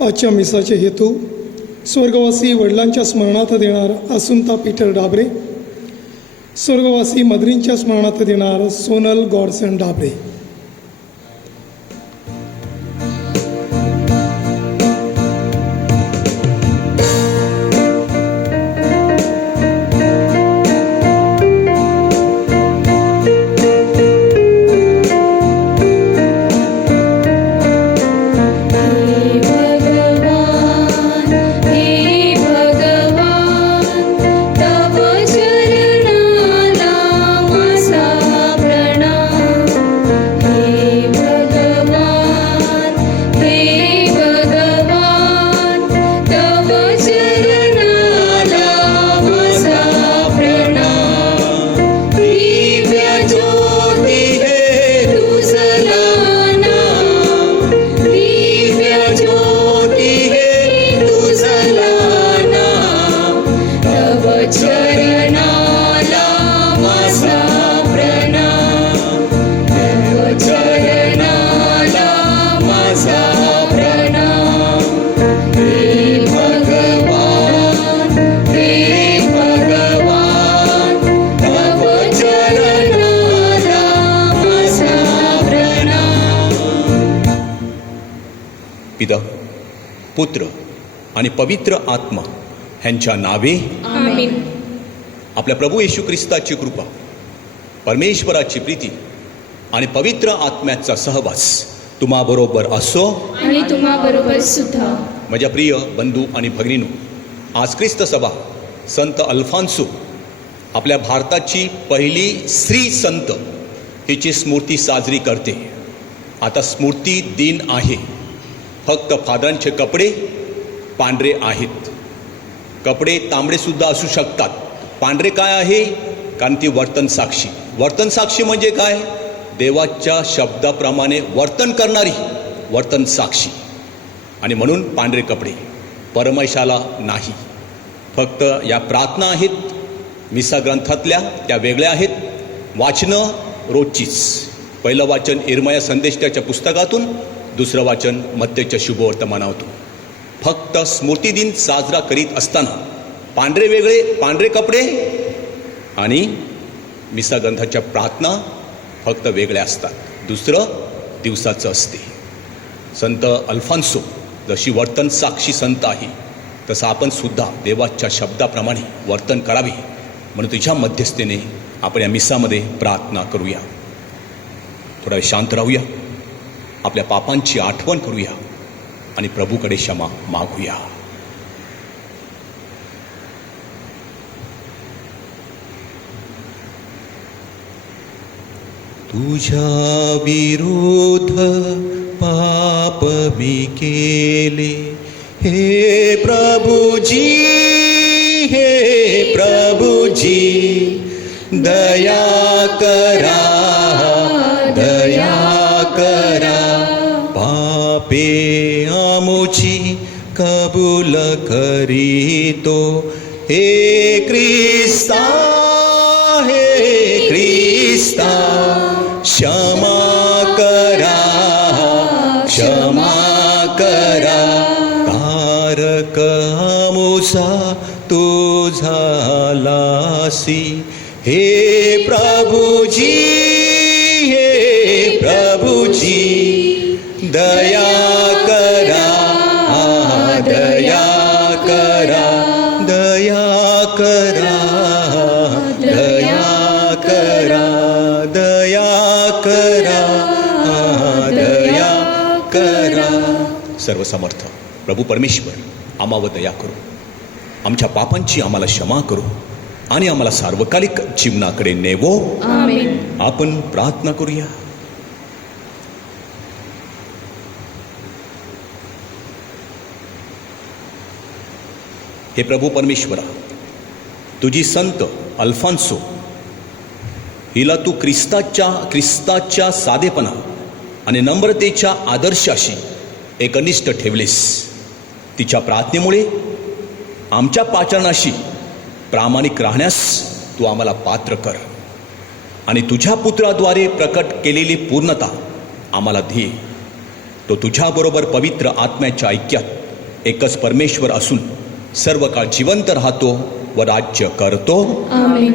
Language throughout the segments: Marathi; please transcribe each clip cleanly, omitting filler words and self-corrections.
आजच्या मिसाचे हेतू स्वर्गवासी वडिलांच्या स्मरणार्थ देणार असुंता पीटर डाबरे, स्वर्गवासी मदरींच्या स्मरणार्थ देणार सोनल गॉडसन डाबरे. पिता, पुत्र आणि पवित्र आत्मा ह्यांच्या नावे आमीन. आपल्या प्रभू येशू ख्रिस्ताची कृपा, परमेश्वराची प्रीती आणि पवित्र आत्म्याचा सहवास तुम्हाबरोबर असो आणि तुम्हाबरोबर सुद्धा. माझ्या प्रिय बंधू आणि भगिनींनो, आज ख्रिस्त सभा संत अल्फान्सो, आपल्या भारताची पहिली स्त्री संत, हिची स्मृती साजरी करते. आता स्मृती दिन आहे. फक्त फादरांचे कपडे पांढरे आहेत. कपडे तांबडे सुद्धा असू शकतात. पांढरे काय आहे? कारण ती वर्तन साक्षी. वर्तन साक्षी म्हणजे काय? देवाच्या शब्दाप्रमाणे वर्तन करणारी वर्तन साक्षी. आणि म्हणून पांढरे कपडे. परमेशाला नाही. फक्त या प्रार्थना आहेत, मिसा ग्रंथातल्या त्या वेगळ्या आहेत. वाचनं रोजचीच. पहिलं वाचन इर्मया संदेष्टाच्या पुस्तकातून, दुसरं वाचन मत्तेच्या शुभवर्तमानातून. फक्त स्मृतिदिन साजरा करीत असताना पांढरे वेगळे, पांढरे कपडे आणि मिसा ग्रंथाच्या प्रार्थना फक्त वेगळ्या असतात. दुसरं दिवसाचं असते. संत अल्फान्सो जशी वर्तन साक्षी संत आहे, तसं आपण सुद्धा देवाच्या शब्दाप्रमाणे वर्तन करावे, म्हणून तुझ्या मध्यस्थेने आपण या मिसामध्ये प्रार्थना करूया. थोडा वेळ शांत राहूया, आपल्या पापांची आठवण करूया आणि प्रभूकडे क्षमा मागूया. तुझ्या विरोध पाप मी केले, हे प्रभुजी, हे प्रभुजी, दया करा, दया करा. पापे आमुची कबूल करीतो, हे ख्रिस्ता, हे ख्रिस्ता, क्षमा करा, क्षमा करा. तारक आमुसा तू झालासी, हे प्रभुजी, हे प्रभुजी, दया करा, दया करा, दया करा, दया करा, दया करा, दया करा. सर्वसमर्थ प्रभू परमेश्वर, आम्हावर दया करू, आमच्या पापांची आम्हाला क्षमा करू आणि आम्हाला सार्वकालिक जीवनाकडे नेवो. आमीन. आपण प्रार्थना करूया. हे प्रभू परमेश्वरा, तुझी संत अल्फान्सो हिला तू ख्रिस्ताच्या साधेपणा आणि नम्रतेच्या आदर्शाशी एकनिष्ठ ठेवलेस. तिच्या प्रार्थनेमुळे आमच्या पाचरणाशी प्रामाणिक राहण्यास तू आम्हाला पात्र कर आणि तुझ्या पुत्राद्वारे प्रकट केलेली पूर्णता आम्हाला दे. तो तुझ्याबरोबर पवित्र आत्म्याच्या ऐक्यात एकच परमेश्वर असून सर्व काळ जिवंत राहतो व राज्य करतो. आमेन.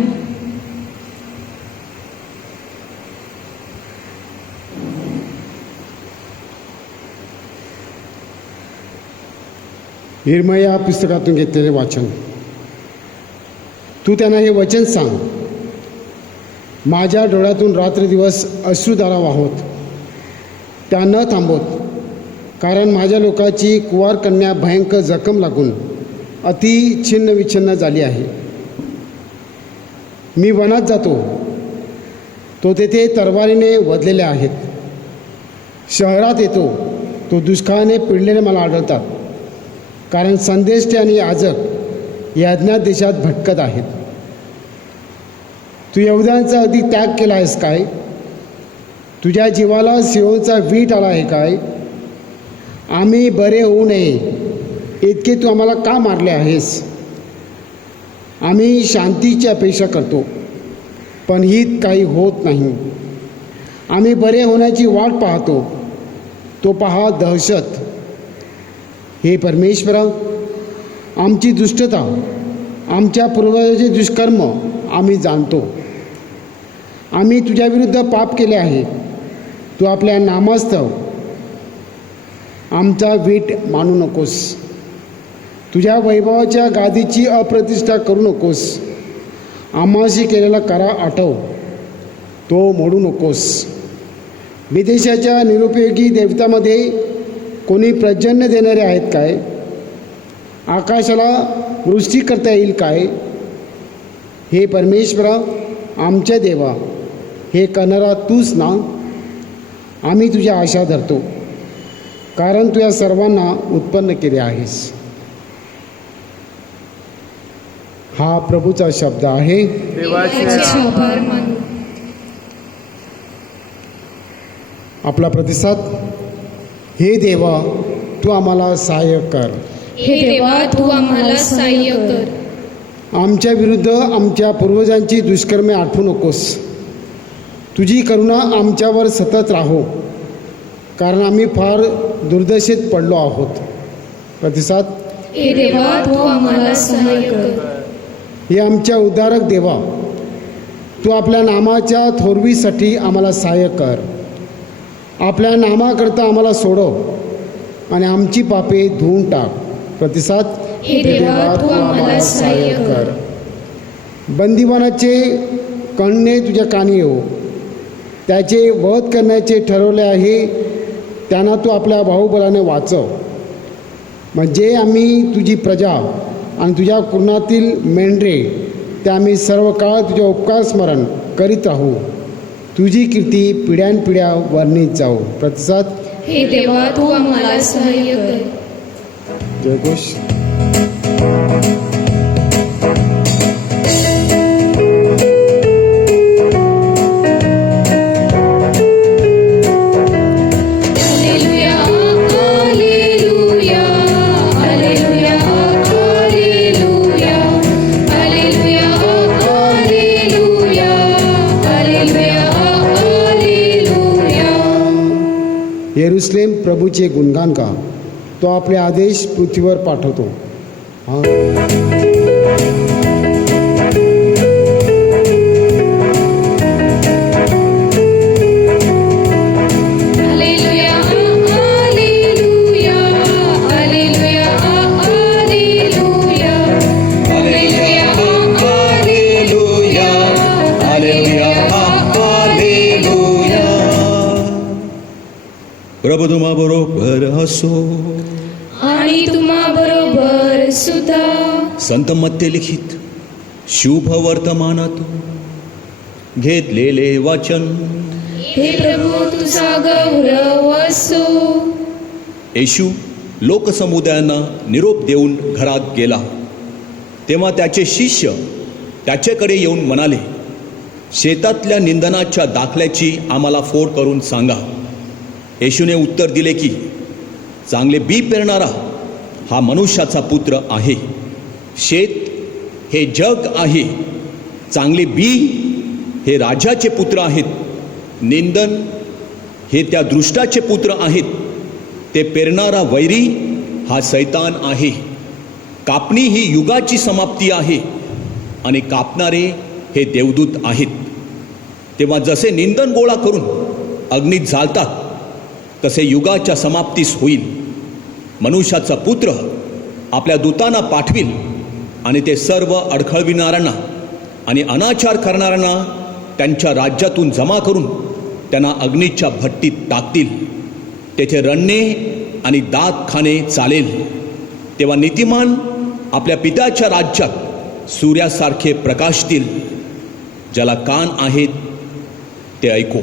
इर्मया पुस्तकातून घेतलेले वाचन. तू त्यांना हे वचन सांग, माझ्या डोळ्यातून रात्रदिवस अश्रुधारा वाहोत, त्या न थांबवत, कारण माझ्या लोकाची कुवार कन्या भयंकर जखम लागून अति छिन्न विच्छिन्न झाली आहे. मी वनात जातो, तो तेथे तरवारीने वधलेले आहेत. शहरात येतो, तो दुष्काळाने पिडलेले मला आढळतात, कारण संदेष्टे आणि याजक या अज्ञात देशात भटकत आहेत. तू यहूदांचा अधिक त्याग केला आहेस काय? तुझ्या जीवाला सिओनचा वीट आला आहे काय? आम्ही बरे होऊ नये इतके तू आम्हाला का मारले आहेस? आम्ही शांतीची अपेक्षा करतो, पण हित काही होत नाही. आम्ही बरे होण्याची वाट पाहतो, तो पहा दहशत. हे परमेश्वरा, आमची दुष्टता, आमच्या पूर्वजाचे दुष्कर्म आम्ही जाणतो. आम्ही तुझ्या विरुद्ध पाप केले आहे. तू आपल्या नामास्तव आमचा वीट मानू नकोस. तुझ्या वैभवाच्या गादीची अप्रतिष्ठा करू नकोस. आम्हाशी केलेला करा आठव, तो मोडू नकोस. विदेशाच्या निरुपयोगी देवतामध्ये कोणी पर्जन्य देणारे आहेत काय? आकाशाला वृष्टी करता येईल काय? हे परमेश्वरा, आमच्या देवा, हे करणारा तूच ना. आम्ही तुझ्या आशा धरतो, कारण तू या सर्वांना उत्पन्न केले आहेस. हा प्रभूचा शब्द आहे. देवाचे आभार मानू. आपला प्रतिसाद. हे देवा, तू आम्हाला सहाय्य कर. हे देवा, तू आम्हाला सहाय्य कर. आमच्या विरुद्ध आमच्या पूर्वजांची दुष्कर्मे आठवू नकोस. तुझी करुणा आमच्यावर सतत राहो, कारण आम्ही फार दुर्दशेत पडलो आहोत. प्रतिसाद. हे देवा, तू आम्हाला सहाय्य कर. हे आमच्या उद्धारक देवा, तू आपल्या नामाच्या थोरवीसाठी आम्हाला सहाय्य कर. आपल्या नामाकरता आम्हाला सोडव आणि आमची पापे धुवून टाक. प्रतिसाद. हे देवा, तू आम्हाला सहाय्य कर. बंदिवानाचे कणणे तुझ्या कानी येऊ, त्याचे वध करण्याचे ठरवले आहे. त्यांना तू आपल्या बाहुबलाने वाचव, म्हणजे आम्ही तुझी प्रजा आणि तुझ्या कुर्णातील मेंढरे ते आम्ही सर्व काळ तुझे उपकार स्मरण करीत राहू. तुझी कीर्ती पिढ्यानपिढ्या वर्णित जाऊ. प्रतिसाद. हे देवा, तू आम्हाला सहाय्य कर. जयघोष. Hallelujah, hallelujah, hallelujah, hallelujah, hallelujah, hallelujah, hallelujah, hallelujah. येरुशलेम प्रभूचे गुणगान गा, तो आपले आदेश पृथ्वीवर पाठवतो. Hallelujah, hallelujah, hallelujah, hallelujah, hallelujah, hallelujah, hallelujah. प्रभू तुम्हा बरोबर असो. आणि तुम्हा बरोबर सुद्धा. संत मत्ते लिखित शुभ वर्तमानातून घेतलेले वाचन. हे प्रभू, तुझा गौरव असो. येशू लोकसमुदायांना निरोप देऊन घरात गेला, तेव्हा त्याचे शिष्य त्याच्याकडे येऊन म्हणाले, शेतातल्या निंदनाच्या दाखल्याची आम्हाला फोड करून सांगा. येशूने उत्तर दिले की चांगले बी पेरणारा हा मनुष्याचा पुत्र आहे. शेत हे जग आहे. चांगले बी हे राजाचे पुत्र आहेत. निंदन हे त्या दृष्टाचे पुत्र आहेत. ते पेरणारा वैरी हा सैतान आहे. कापणी ही युगाची समाप्ती आहे आणि कापणारे हे देवदूत आहेत. तेव्हा जसे निंदन गोळा करून अग्नीत जाळतात तसे युगाच्या समाप्तीस होईल. मनुष्याचा पुत्र आपल्या दूतांना पाठविल आणि ते सर्व अडखळविणाऱ्यांना आणि अनाचार करणाऱ्यांना त्यांच्या राज्यातून जमा करून त्यांना अग्नीच्या भट्टीत टाकतील. तेथे रडणे आणि दात खाणे चालेल. तेव्हा नीतिमान आपल्या पित्याच्या राज्यात सूर्यासारखे प्रकाशतील. ज्याला कान आहेत ते ऐको.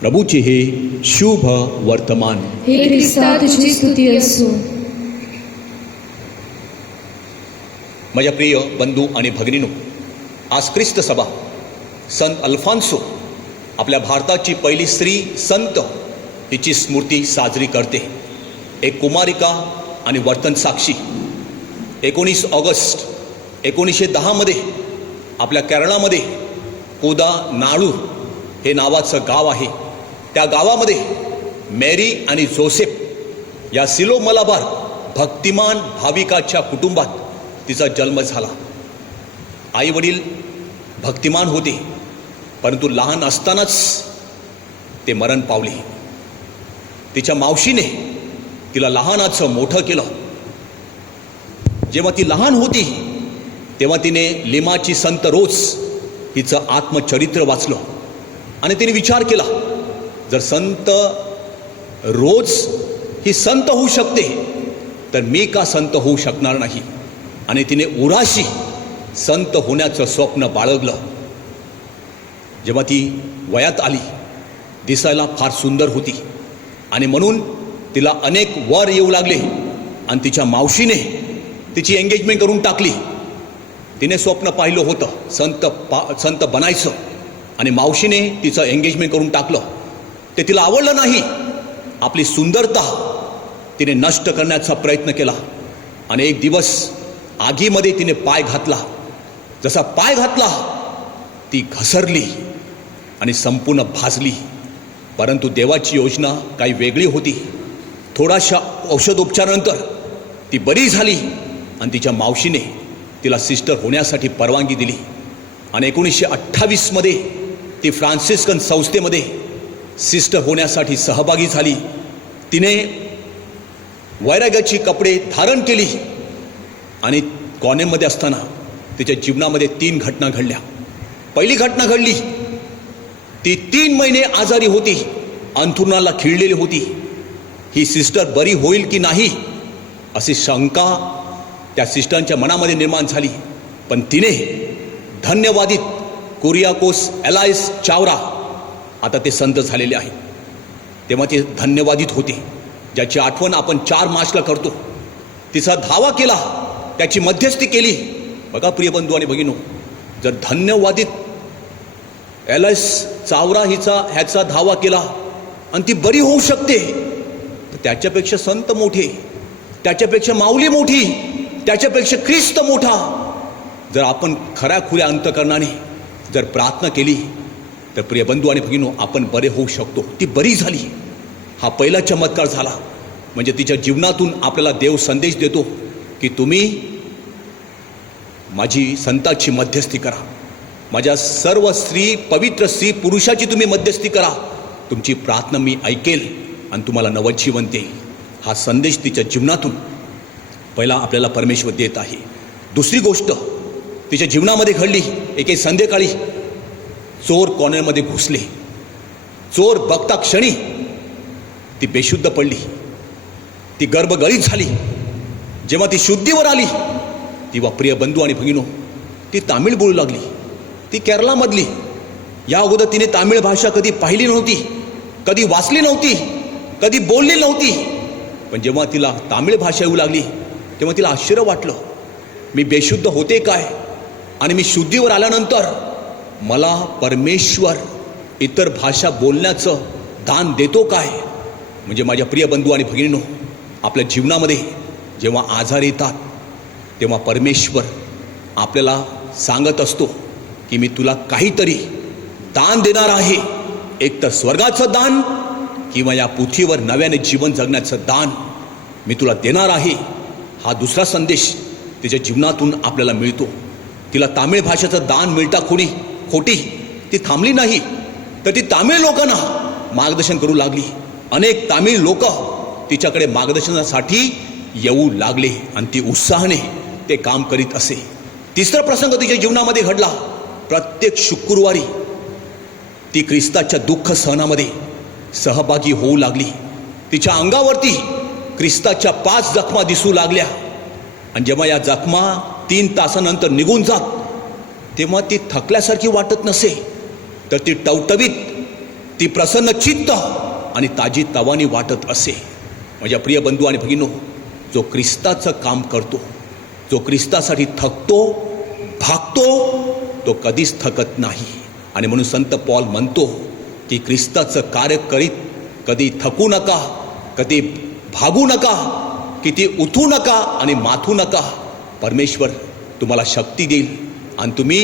प्रभूचे हे शुभ वर्तमान. हे ख्रिस्ता तुझी स्तुती असो. माझ्या प्रिय बंधू आणि भगिनीनो, आज ख्रिस्त सभा संत अल्फान्सो आपल्या भारताची पहिली स्त्री संत हिची स्मृती साजरी करते. एक कुमारिका आणि वर्तन साक्षी. 19 ऑगस्ट 1910 आपल्या केरळामध्ये कोदा नाळूर हे नावाचं गाव आहे. त्या गावामध्ये मेरी आणि जोसेफ या सिलो मलाबार भक्तिमान भाविकाच्या कुटुंबात तिचा जन्म झाला. आई वडील भक्तिमान होते, परंतु लहान असतानाच ते मरण पावले. तिच्या मावशीने तिला लहानाचं मोठं केलं. जेव्हा ती लहान होती तेव्हा तिने लिमाची संत रोज हिचं आत्मचरित्र वाचलं आणि तिने विचार केला, जर संत रोज ही संत होऊ शकते तर मी का संत होऊ शकणार नाही. आणि तिने उराशी संत होण्याचं स्वप्न बाळगलं. जेव्हा ती वयात आली, दिसायला फार सुंदर होती आणि म्हणून तिला अनेक वर येऊ लागले आणि तिच्या मावशीने तिची एंगेजमेंट करून टाकली. तिने स्वप्न पाहिलं होतं संत बनायचं आणि मावशीने तिचं एंगेजमेंट करून टाकलं. ते तिला आवडलं नाही. आपली सुंदरता तिने नष्ट करण्याचा प्रयत्न केला आणि एक दिवस आगीमध्ये तिने पाय घातला. जसा पाय घातला ती घसरली आणि संपूर्ण भाजली. परंतु देवाची योजना काही वेगळी होती. थोड्याशा औषधोपचारानंतर ती बरी झाली आणि तिच्या मावशीने तिला सिस्टर होण्यासाठी परवानगी दिली आणि 1928 ती फ्रान्सिस्कन संस्थेमध्ये सिस्टर होण्यासाठी सहभागी झाली. तिने वैराग्याची कपडे धारण केली आणि कॉनेमध्ये असताना तिच्या जीवनामध्ये 3 घटना घडल्या. पहिली घटना घडली, ती 3 महिने आजारी होती, अंथरुणाला खिळलेली होती. ही सिस्टर बरी होईल की नाही अशी शंका त्या सिस्टरच्या मनामध्ये निर्माण झाली. पण तिने धन्यवादित कुरियाकोस एलायस चावरा, आता ते संत झालेले आहेत, तेव्हा ते धन्यवादित होते, ज्याची आठवण आपण 4 मार्चला करतो. तिचा धावा केला, त्याची मध्यस्थी केली. बघा प्रिय बंधू आणि भगिनो, जर धन्यवादित एलायस चावरा ह्याचा धावा केला आणि ती बरी होऊ शकते, तर त्याच्यापेक्षा संत मोठे, त्याच्यापेक्षा माऊली मोठी, त्याच्यापेक्षा ख्रिस्त मोठा. जर आपण खऱ्याखुऱ्या अंतकरणाने जर प्रार्थना केली तर प्रिय बंधू आणि भगिनो, आपण बरे होऊ शकतो. ती बरी झाली. हा पहिला चमत्कार झाला. म्हणजे तिच्या जीवनातून आपल्याला देव संदेश देतो की तुम्ही माझी संताची मध्यस्थी करा, माझ्या सर्व पवित्र स्त्री पुरुषाची तुम्ही मध्यस्थी करा, तुमची प्रार्थना मी ऐकेल आणि तुम्हाला नवजीवन देईल. हा संदेश तिच्या जीवनातून पहिला आपल्याला परमेश्वर देत आहे. दुसरी गोष्ट तिच्या जीवनामध्ये घडली. एके संध्याकाळी चोर कॉर्नरमध्ये घुसले. चोर बघता क्षणी ती बेशुद्ध पडली, ती गर्भगळीत झाली. जेव्हा ती शुद्धीवर आली तेव्हा प्रिय बंधू आणि भगिनो, ती तामिळ बोलू लागली. ती केरळामधली. या अगोदर तिने तामिळ भाषा कधी पाहिली नव्हती, कधी वाचली नव्हती, कधी बोलली नव्हती. पण जेव्हा तिला तामिळ भाषा येऊ लागली तेव्हा तिला आश्चर्य वाटलं, मी बेशुद्ध होते काय आणि मी शुद्धीवर आल्यानंतर मला परमेश्वर इतर भाषा बोलण्याचं दान देतो काय. म्हणजे माझ्या प्रिय बंधू आणि भगिनींनो, आपल्या जीवनामध्ये जेव्हा आजार येतात तेव्हा परमेश्वर आपल्याला सांगत असतो की मी तुला काहीतरी दान देणार आहे. एक तर स्वर्गाचं दान किंवा या पृथ्वीवर नव्याने जीवन जगण्याचं दान मी तुला देणार आहे, हा दुसरा संदेश तिच्या जीवनातून आपल्याला मिळतो. तिला तामिळ भाषेचं दान मिळता खोटी ती थांबली नाही, तर ती तामिळ लोकांना मार्गदर्शन करू लागली. अनेक तामिळ लोक तिच्याकडे मार्गदर्शनासाठी येऊ लागले आणि ती उत्साहाने ते काम करीत असे. तिसरा प्रसंग तिच्या जीवनामध्ये घडला. प्रत्येक शुक्रवारी ती ख्रिस्ताच्या दुःख सहनामध्ये सहभागी होऊ लागली. तिच्या अंगावरती ख्रिस्ताच्या 5 जखमा दिसू लागल्या आणि जेव्हा या जखमा 3 तासानंतर निघून जात तेव्हा ती थकल्यासारखी वाटत नसे, तर ती टवटवीत, ती प्रसन्न चित्त आणि ताजी तवानी वाटत असे. माझ्या प्रिय बंधू आणि भगिनींनो, जो ख्रिस्ताचं काम करतो, जो ख्रिस्तासाठी थकतो, भागतो, तो कधीच थकत नाही. आणि म्हणून संत पॉल म्हणतो की ख्रिस्ताचं कार्य करीत कधी थकू नका, कधी भागू नका, किती उठू नका आणि माथू नका. परमेश्वर तुम्हाला शक्ती देईल आणि तुम्ही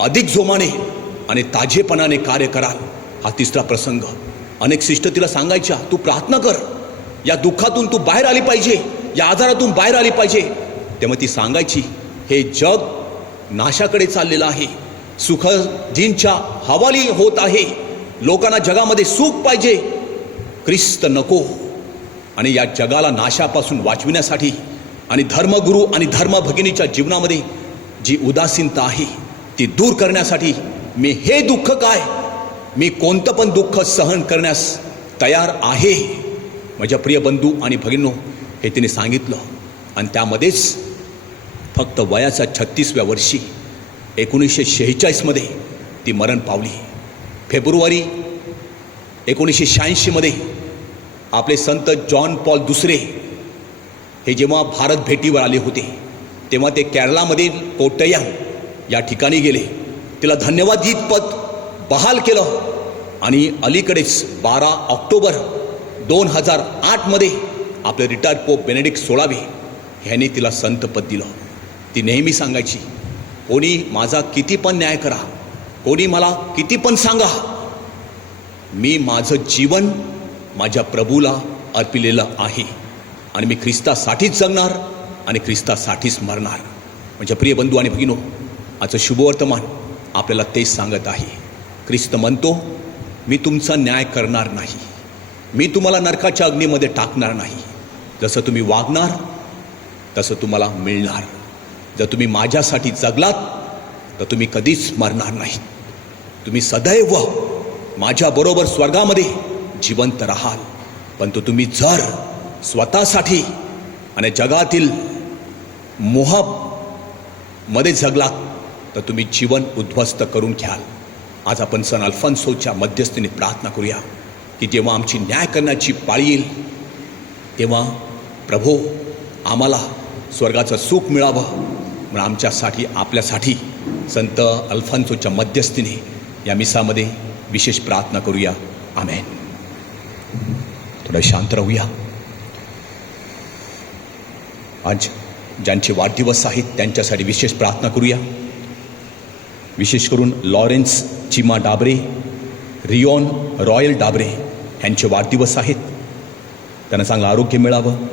अधिक जोमाने आणि ताजेपणाने कार्य कराल. हा तिसरा प्रसंग. अनेक सिस्टर तिला सांगायच्या, तू प्रार्थना कर, या दुःखातून तू बाहेर आली पाहिजे, या आजारातून बाहेर आली पाहिजे. तेव्हा ती सांगायची, हे जग नाशाकडे चाललेलं आहे, सुखजींच्या हवाली होत आहे, लोकांना जगामध्ये सुख पाहिजे, ख्रिस्त नको. आणि या जगाला नाशापासून वाचविण्यासाठी आणि धर्मगुरू आणि धर्मभगिनीच्या जीवनामध्ये जी उदासीनता आहे ती दूर करण्यासाठी मी हे दुःख काय, मी कोणतं पण दुःख सहन करण्यास तयार आहे. माझ्या प्रिय बंधू आणि भगिनींनो, हे तिने सांगितलं. आणि त्यामध्येच फक्त वयाच्या 36व्या वर्षी 1946 ती मरण पावली. फेब्रुवारी 1986 आपले संत जॉन पॉल दुसरे हे जेव्हा भारत भेटीवर आले होते तेव्हा ते केरळामधील कोट्टयम या ठिकाणी गेले. तिला धन्यवाद गीत पद बहाल केलं आणि अलीकडेच 12 ऑक्टोबर 2008 आपले रिटायर्ड पोप बेनेडिक्ट 16 ह्याने तिला संतपद दिलं. ती नेहमी सांगायची, कोणी माझा किती पण न्याय करा, कोणी मला किती पण सांगा, मी माझं जीवन माझ्या प्रभूला अर्पिलेलं आहे आणि मी ख्रिस्तासाठीच जगणार आणि ख्रिस्तासाठीच मरणार. म्हणजे प्रिय बंधू आणि भगिनो, आजचं शुभवर्तमान आपल्याला तेच सांगत आहे. ख्रिस्त म्हणतो, मी तुमचा न्याय करणार नाही, मी तुम्हाला नरकाच्या अग्नीमध्ये टाकणार नाही. जसं तुम्ही वागणार तसं तुम्हाला मिळणार. जर तुम्ही माझ्यासाठी जगलात तर तुम्ही कधीच मरणार नाही, तुम्ही सदैव माझ्याबरोबर स्वर्गामध्ये जिवंत राहाल. पण तुम्ही जर स्वतःसाठी आणि जगातील मोहामध्ये जगलात तर तुम्ही जीवन उद्ध्वस्त करून घ्याल. आज आपण सन अल्फान्सोच्या मध्यस्थीने प्रार्थना करूया की जेव्हा आमची न्याय करण्याची पाळी येईल तेव्हा प्रभो आम्हाला स्वर्गाचं सुख मिळावं. म्हणून आमच्यासाठी, आपल्यासाठी संत अल्फान्सोच्या मध्यस्थीने या मिसामध्ये विशेष प्रार्थना करूया. आमेन. थोडं शांत राहूया. आज ज्यांचे वाढदिवस आहेत त्यांच्यासाठी विशेष प्रार्थना करूया. विशेष करून Lawrence Chima Dabre, rayon royal Dabre यांचे वाढदिवस आहेत. त्यांना चांगलं आरोग्य मिळावं.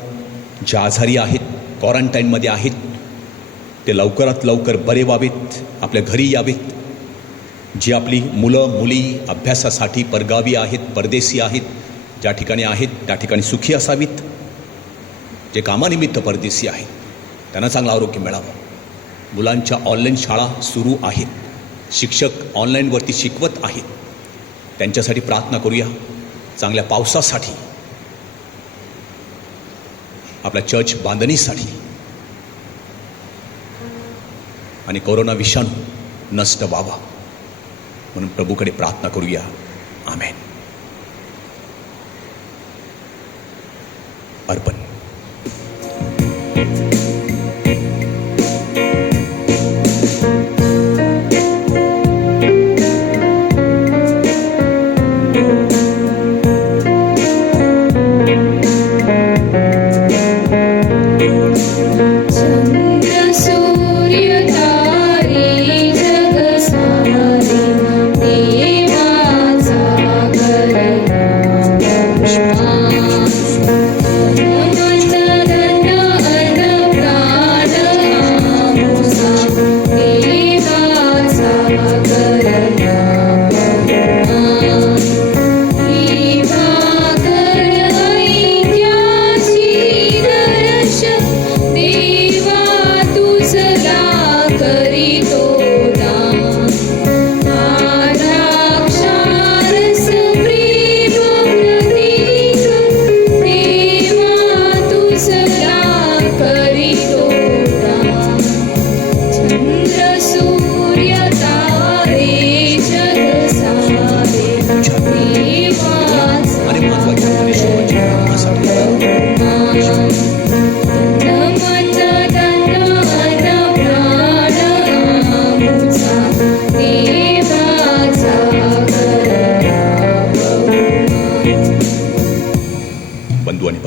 जे आजारी आहेत, क्वारंटाईनमध्ये आहेत, ते लवकरात लवकर बरे व्हावेत, आपल्या घरी यावेत. जी आपली मुलं मुली अभ्यासासाठी परगावी आहेत, परदेशी आहेत, ज्या ठिकाणी आहेत त्या ठिकाणी सुखी असावीत. जे कामानिमित्त परदेशी आहेत त्यांना चांगलं आरोग्य मिळावं. मुलांच्या ऑनलाईन शाळा सुरू आहेत, शिक्षक ऑनलाईनवरती शिकवत आहेत, त्यांच्यासाठी प्रार्थना करूया. चांगल्या पावसासाठी, आपल्या चर्च बांधणीसाठी आणि कोरोना विषाणू नष्ट व्हावा म्हणून प्रभूकडे प्रार्थना करूया. आमेन. अर्पण. देवाचा घर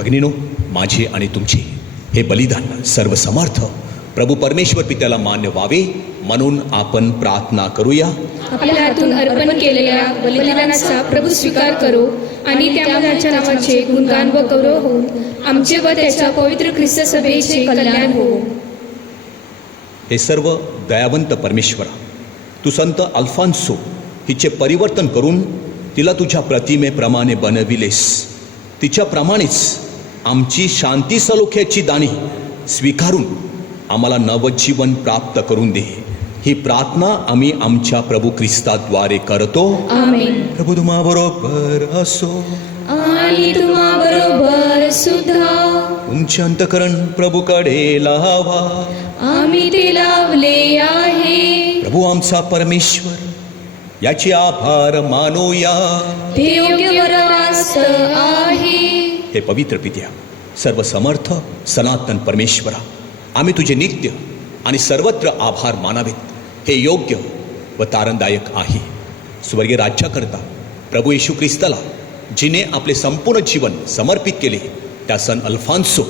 भगिनीनो, माझे आणि तुमचे हे बलिदान सर्वसमर्थ प्रभू परमेश्वर पित्याला मान्य व्हावे म्हणून आपण प्रार्थना करूया. आपल्या हातून अर्पण केलेल्या बलिदानाचा प्रभू स्वीकार करो आणि त्याच्या नावाचे गुणगान व गौरव होऊन आमचे व त्याच्या पवित्र ख्रिस्त सभेचे कल्याण हो. हे सर्व दयावंत परमेश्वरा, तू संत अल्फान्सो हिचे परिवर्तन करून तिला तुझ्या प्रतिमेप्रमाणे बनविलेस. तिच्याप्रमाणेच आमची शांती सलोख्याची दाणी स्वीकारून आम्हाला नवजीवन प्राप्त करून दे. ही प्रार्थना आम्ही आमच्या प्रभू ख्रिस्ताद्वारे करतो. आमेन. प्रभू तुम्हा बरोबर असो आणि तुम्हा बरोबर सुद्धा. तुमचे अंतकरण प्रभूकडे लावा. आम्ही ते लावले आहे. प्रभू आमचा परमेश्वर याचे आभार मानूया. ते योग्य व रास्त आहे. हे पवित्र पित्या, सर्व समर्थ सनातन परमेश्वरा, आम्ही तुझे नित्य आणि सर्वत्र आभार मानावेत. हे योग्य व तारणदायक आहे. स्वर्गीय राज्याकरता प्रभू येशू ख्रिस्ताला जिने आपले संपूर्ण जीवन समर्पित केले त्या सन अल्फान्सो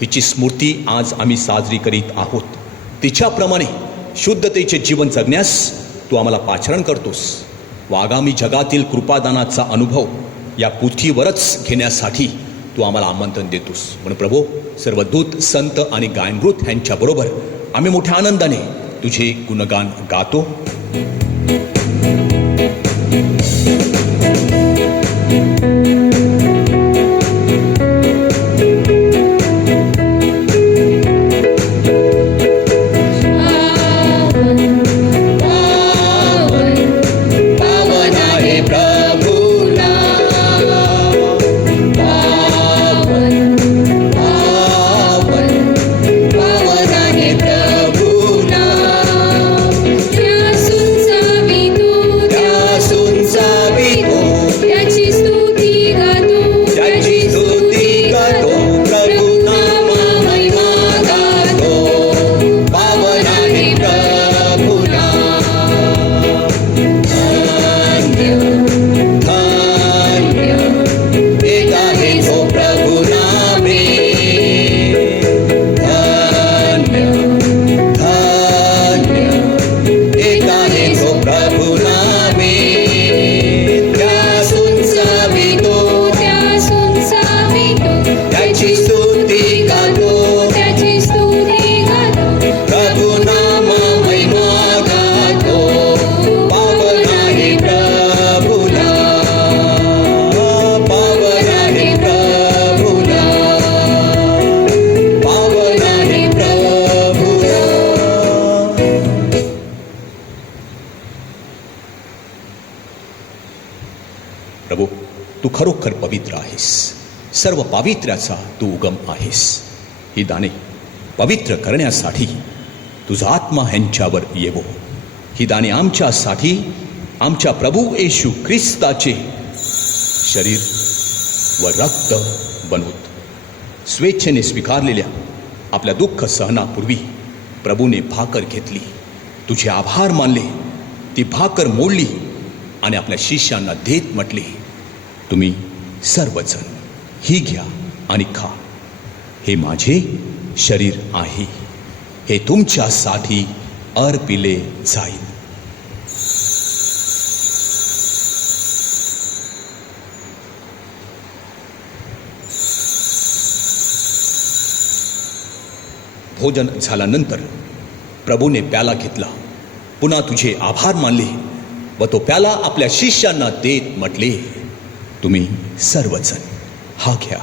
हिची स्मृती आज आम्ही साजरी करीत आहोत. तिच्याप्रमाणे शुद्धतेचे जीवन जगण्यास तू आम्हाला पाचारण करतोस व आगामी जगातील कृपादानाचा अनुभव या पृथ्वीवरच घेण्यासाठी तू आम्हाला आमंत्रण देतोस. म्हणून प्रभू, सर्व दूत, संत आणि गायनृत ह्यांच्याबरोबर आम्ही मोठ्या आनंदाने तुझे गुणगान गातो. प्रभू, तू खरोखर पवित्र आहेस. सर्व पावित्र्याचा तू उगम आहेस. ही दाणे पवित्र करण्यासाठी तुझा आत्मा ह्यांच्यावर येवो. ही दाणे आमच्यासाठी आमच्या प्रभू येशू ख्रिस्ताचे शरीर व रक्त बनवत. स्वेच्छेने स्वीकारलेल्या आपल्या दुःख सहनापूर्वी प्रभूने भाकर घेतली, तुझे आभार मानले, ती भाकर मोडली आणि आपल्या शिष्यांना देत म्हटले, तुम्ही सर्वजण ही घ्या आणि खा. हे माझे शरीर आहे. हे तुमच्यासाठी अर्पिले जाईल. भोजन झाल्यानंतर प्रभूने प्याला घेतला, पुन्हा तुझे आभार मानले व तो प्याला आपल्या शिष्यांना देत म्हटले, तुम्ही सर्वजण हा घ्या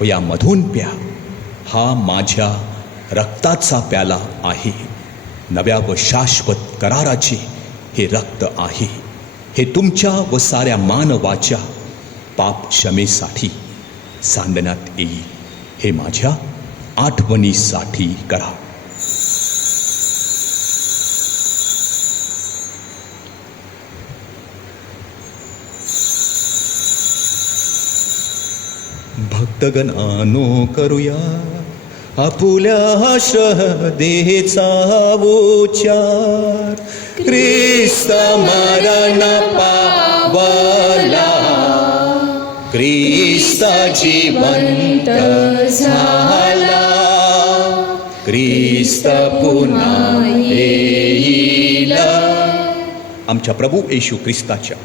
व यामधून प्या. हा माझ्या रक्ताचा प्याला आहे. नव्या व शाश्वत कराराचे हे रक्त आहे. हे तुमच्या व साऱ्या मानवाच्या पाप क्षमेसाठी सांडण्यात येईल. हे माझ्या आठवणीसाठी करा. भक्तगणानो करूया आपुल्या श्रद्धेचा उच्चार. ख्रिस्त मरण पावला, ख्रिस्त जिवंत झाला, ख्रिस्त पुन्हा येईल. आमच्या प्रभू येशू ख्रिस्ताच्या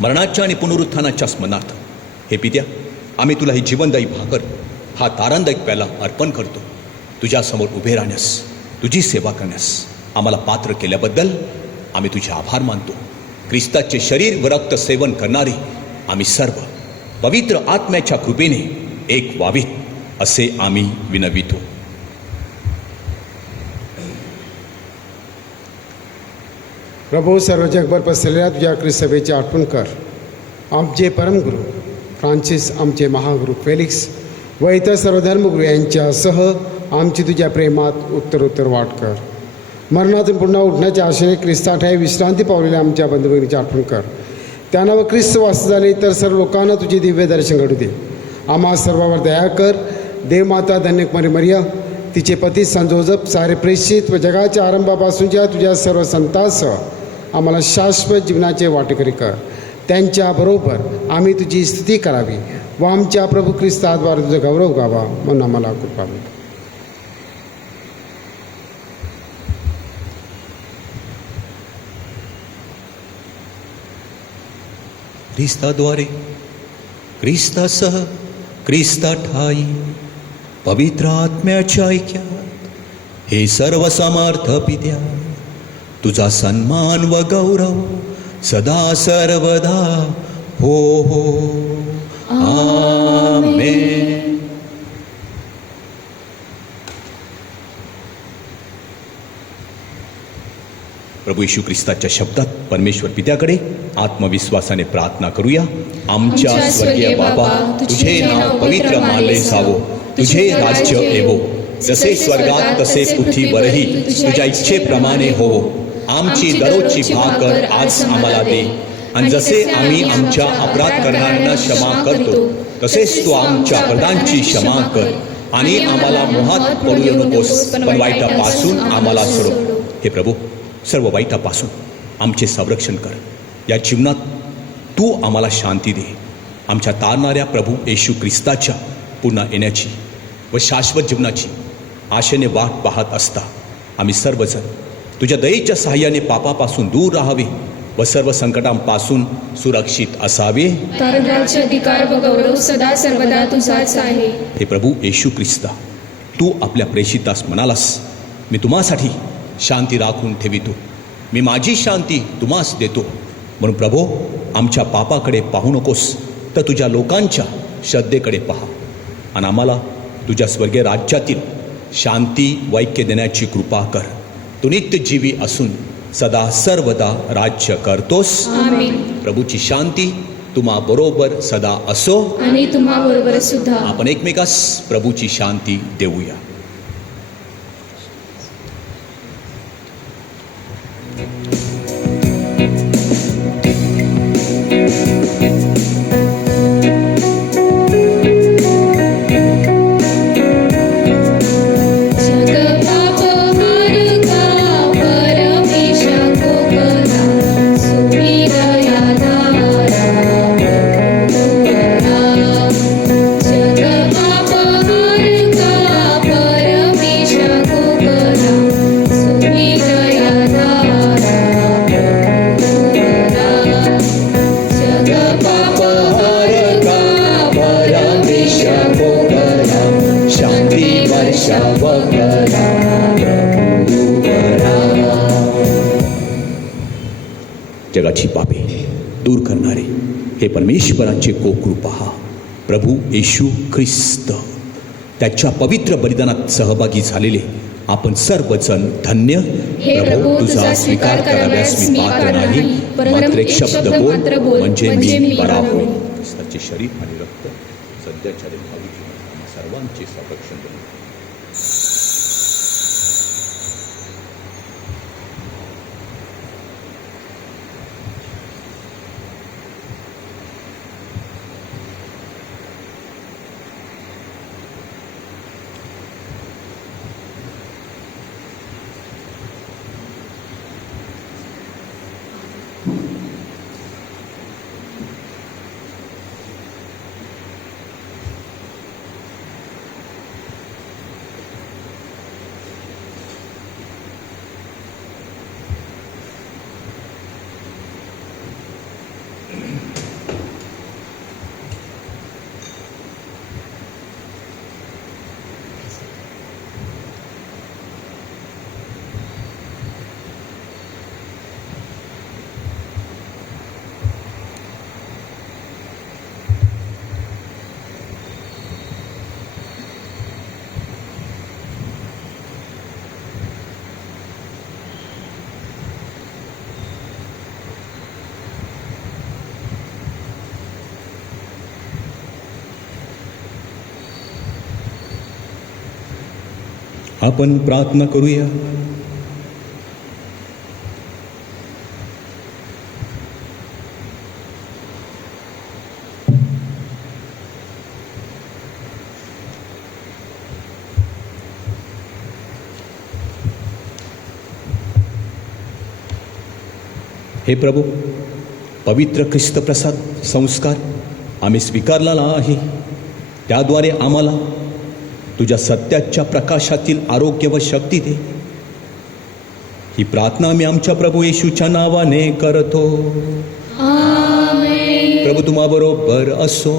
मरणाच्या आणि पुनरुत्थानाच्या स्मरणार्थ हे पित्या, आम्ही तुला ही जीवनदायी भाकर, हा तारांदायक प्याला अर्पण करतो. तुझ्यासमोर उभे राहण्यास, तुझी सेवा करण्यास आम्हाला पात्र केल्याबद्दल आम्ही तुझे आभार मानतो. ख्रिस्ताचे शरीर व रक्त सेवन करणारे आम्ही सर्व पवित्र आत्म्याच्या कृपेने एक व्हावीत असे आम्ही विनवितो. प्रभू, सर्व जगभर पसरलेल्या तुझ्या ख्रिस्त सभेची आठवण कर. आमचे परमगुरू फ्रान्सिस, आमचे महागुरू फेलिक्स व इतर सर्व धर्मगुरू यांच्यासह आमची तुझ्या प्रेमात उत्तरोत्तर वाढ कर. मरणातून पुन्हा उठण्याच्या आशेने ख्रिस्ताठाई विश्रांती पावलेल्या आमच्या बंधुभगिनीची आठवण कर. त्यांना व ख्रिस्त वास झाले तर सर्व लोकांना तुझे दिव्य दर्शन घडू दे. आम्हा सर्वांवर दया कर. देवमाता धन्यकुमारी मरिया, तिचे पती संत जोसेफ, सारे प्रेषित व जगाच्या आरंभापासूनच्या तुझ्या सर्व संतांसह आम्हाला शाश्वत जीवनाचे वाटेकरी कर. त्यांच्याबरोबर आम्ही तुझी स्तुती करावी व आमच्या प्रभू ख्रिस्ताद्वारे तुझा गौरव गावा म्हणून आम्हाला कृपा मिळेल. ख्रिस्ताद्वारे, ख्रिस्तासह, ख्रिस्ताठाई पवित्र आत्म्याच्या ऐक्यात हे सर्व समर्थ पित्या, तुझा सन्मान व गौरव सदा सर्वदा हो हो. आमेन. प्रभू येशू ख्रिस्ताच्या शब्दात परमेश्वर पित्याकडे आत्मविश्वासाने प्रार्थना करूया. आमच्या स्वर्गीय बाबा, तुझे नाव पवित्र मानले जावो, तुझे राज्य येवो, जसे स्वर्गात तसे पृथ्वीवरही तुझ्या इच्छेप्रमाणे होवो. आमची दररोजची भाकर आज आम्हाला दे, आणि जसे आम्ही आमच्या अपराध करणाऱ्यांना क्षमा करतो तसेच तू आमच्या अपराधांची क्षमा कर, आणि आम्हाला मोहात पडू देऊ नकोस, पण वाईटापासून आम्हाला सोडव. हे प्रभू, सर्व वाईटापासून आमचे संरक्षण कर. या जीवनात तू आम्हाला शांती दे. आमच्या तारणाऱ्या प्रभू येशू ख्रिस्ताच्या पुन्हा येण्याची व शाश्वत जीवनाची आशेने वाट पाहत असता आम्ही सर्वजण तुझ्या दयेच्या सहाय्याने पापापासून दूर राहावे व सर्व संकटांपासून सुरक्षित असावे. कारण राज्य, अधिकार व गौरव सदा सर्वदा तुझाच आहे. हे प्रभू येशू ख्रिस्ता, तू आपल्या प्रेषितास म्हणालास, मी तुम्हासाठी शांती राखून ठेवितो, मी माझी शांती तुम्हास देतो. म्हणून प्रभो, आमच्या पापाकडे पाहू नकोस, तर तुझ्या लोकांच्या श्रद्धेकडे पहा, आणि आम्हाला तुझ्या स्वर्गीय राज्यातील शांती वैक्य देण्याची कृपा कर. तू नित्य जीवी असून सदा सर्वदा राज्य करतोस. आमेन. प्रभूची शांती तुम्हा बरोबर सदा असो, आणि तुम्हा बरोबर सुद्धा. आपण एकमेकास प्रभूची शांती देऊया. जगाची पापे दूर करणारे हे परमेश्वराचे कोकरू पहा. प्रभू येशू ख्रिस्त, त्याच्या पवित्र बलिदानात सहभागी झालेले आपण सर्वजण धन्य. प्रभू, तुझा स्वीकार कराव्यास मी पात्र नाही, मात्र एक शब्द बोल म्हणजे मी बरा होईल. ख्रिस्ताचे शरीर आणि रक्त सध्याच्या भावी जीवनात सर्वांचे संरक्षण करू. आपण प्रार्थना करूया. हे प्रभू, पवित्र ख्रिस्त प्रसाद संस्कार आम्ही स्वीकारलेला आहे. त्याद्वारे आम्हाला तुझ्या सत्याच्या प्रकाशातील आरोग्य व शक्ती दे. ही प्रार्थना आम्ही आमच्या प्रभू येशूच्या नावाने करतो. आमेन. प्रभू तुम्हा बरोबर असो.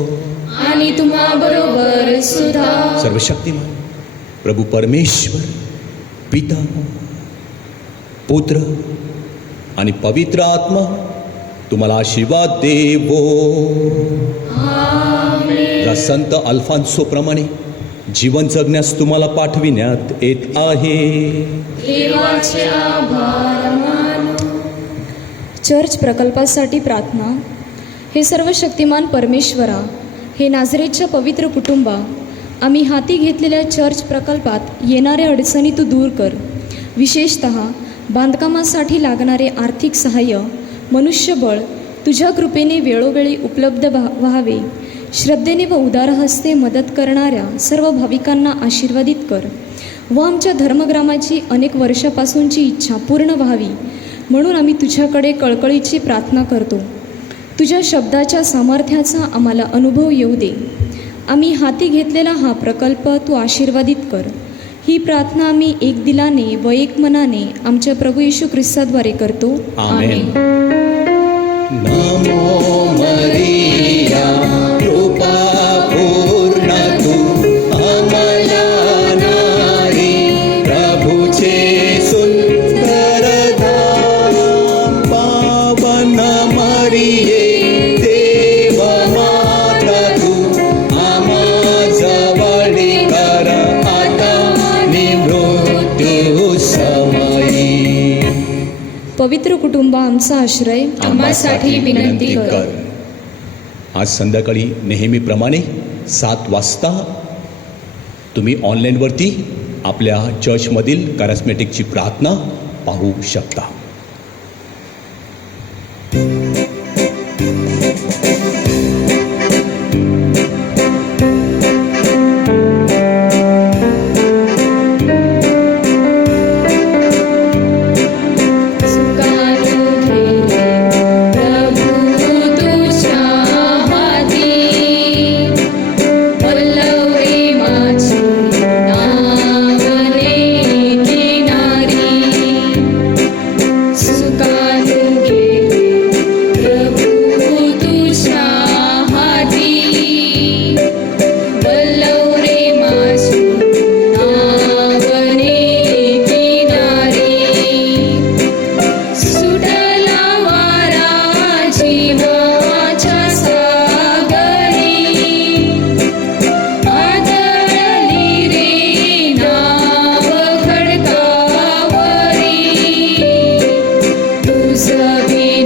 आणि तुम्हा बरोबर सुद्धा. सर्वशक्तिमान प्रभू परमेश्वर पिता, पुत्र आणि पवित्र आत्मा तुम्हाला आशीर्वाद देवो. या संत अल्फान्सो प्रमाणे जीवन जगण्यास तुम्हाला पाठविण्यात येत आहे. देवाचे आभार मानो. चर्च प्रकल्पासाठी प्रार्थना. हे सर्व शक्तिमान परमेश्वरा, हे नाझरेतच्या पवित्र कुटुंबा, आम्ही हाती घेतलेल्या चर्च प्रकल्पात येणाऱ्या अडचणी तू दूर कर. विशेषतः बांधकामासाठी लागणारे आर्थिक सहाय्य, मनुष्यबळ तुझ्या कृपेने वेळोवेळी उपलब्ध व्हावे. श्रद्धेने व उदार हस्ते मदत करणाऱ्या सर्व भाविकांना आशीर्वादित कर व आमच्या धर्मग्रामाची अनेक वर्षापासूनची इच्छा पूर्ण व्हावी म्हणून आम्ही तुझ्याकडे कळकळीची प्रार्थना करतो. तुझ्या शब्दाच्या सामर्थ्याचा आम्हाला अनुभव येऊ दे. आम्ही हाती घेतलेला हा प्रकल्प तू आशीर्वादित कर. ही प्रार्थना आम्ही एक दिलाने व एक मनाने आमच्या प्रभू येशू ख्रिस्ताद्वारे करतो. आमेन. नमो मरिया, कृपा पूर्ण तू आम्हाला नारी, प्रभूचे सुंदर धाम. पावन मरिये, देव माता तू आम्हा जवळी कर आता मृत्यू समयी. पवित्र कुटुंब आमचा आश्रय आम्हासाठी विनंती कर. आज संध्याकाळी नेहमीप्रमाणे 7 वाजता तुम्ही ऑनलाईनवरती आपल्या चर्चमधील कॅरिस्मॅटिकची प्रार्थना पाहू शकता. तुझं